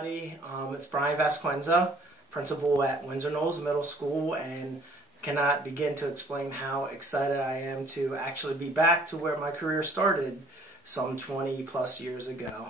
everybody. It's Brian Vasquenza, principal at Windsor Knolls Middle School, and cannot begin to explain how excited I am to actually be back to where my career started some 20 plus years ago.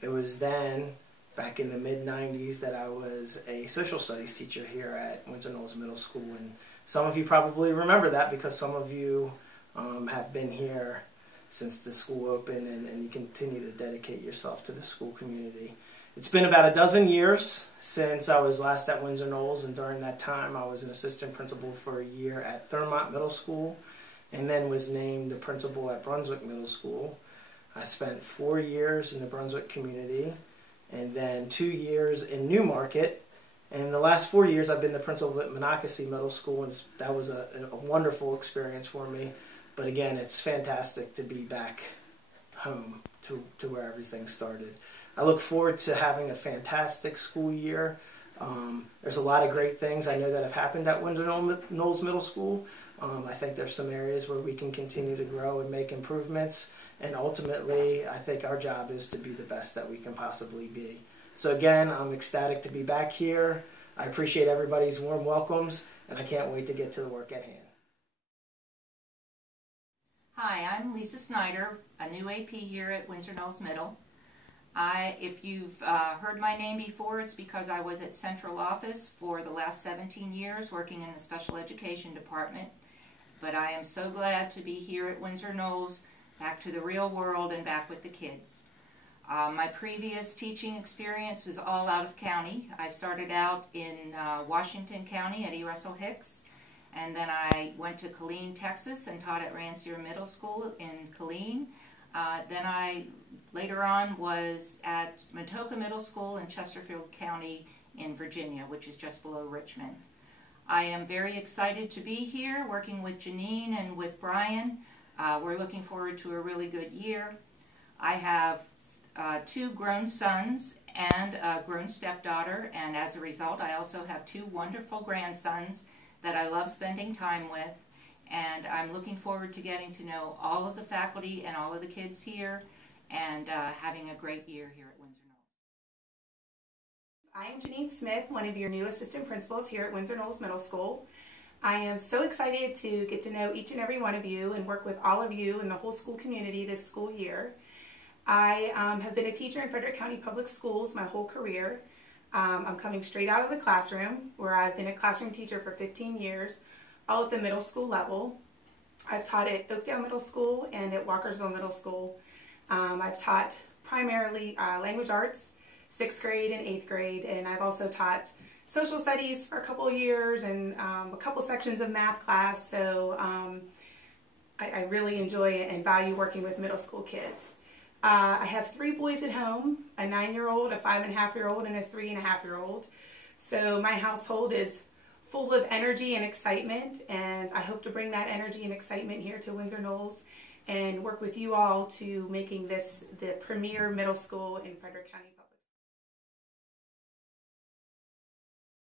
It was then, back in the mid-90s, that I was a social studies teacher here at Windsor Knolls Middle School, and some of you probably remember that because some of you have been here since the school opened, and you continue to dedicate yourself to the school community. It's been about a dozen years since I was last at Windsor Knolls, and during that time I was an assistant principal for a year at Thurmont Middle School, and then was named the principal at Brunswick Middle School. I spent 4 years in the Brunswick community, and then 2 years in Newmarket, and the last 4 years I've been the principal at Monocacy Middle School, and that was a wonderful experience for me. But again, it's fantastic to be back home to where everything started. I look forward to having a fantastic school year. There's a lot of great things I know that have happened at Windsor Knolls Middle School. I think there's some areas where we can continue to grow and make improvements. And ultimately, I think our job is to be the best that we can possibly be. So again, I'm ecstatic to be back here. I appreciate everybody's warm welcomes, and I can't wait to get to the work at hand. Hi, I'm Lisa Snyder, a new AP here at Windsor Knolls Middle. If you've heard my name before, it's because I was at Central Office for the last 17 years working in the Special Education Department. But I am so glad to be here at Windsor Knolls, back to the real world and back with the kids. My previous teaching experience was all out of county. I started out in Washington County at E. Russell Hicks. And then I went to Killeen, Texas, and taught at Rancier Middle School in Killeen. Then I, later on, was at Matoka Middle School in Chesterfield County in Virginia, which is just below Richmond. I am very excited to be here, working with Janine and with Brian. We're looking forward to a really good year. I have 2 grown sons and a grown stepdaughter, and as a result, I also have 2 wonderful grandsons that I love spending time with, and I'm looking forward to getting to know all of the faculty and all of the kids here, and having a great year here at Windsor Knolls. I am Janine Smith, one of your new assistant principals here at Windsor Knolls Middle School. I am so excited to get to know each and every one of you and work with all of you and the whole school community this school year. I have been a teacher in Frederick County Public Schools my whole career. I'm coming straight out of the classroom, where I've been a classroom teacher for 15 years, all at the middle school level. I've taught at Oakdale Middle School and at Walkersville Middle School. I've taught primarily language arts, 6th grade and 8th grade, and I've also taught social studies for a couple of years and a couple sections of math class, so I really enjoy and value working with middle school kids. I have 3 boys at home, a 9-year-old, a 5-and-a-half-year-old, and a 3-and-a-half-year-old. So my household is full of energy and excitement, and I hope to bring that energy and excitement here to Windsor Knolls and work with you all to making this the premier middle school in Frederick County.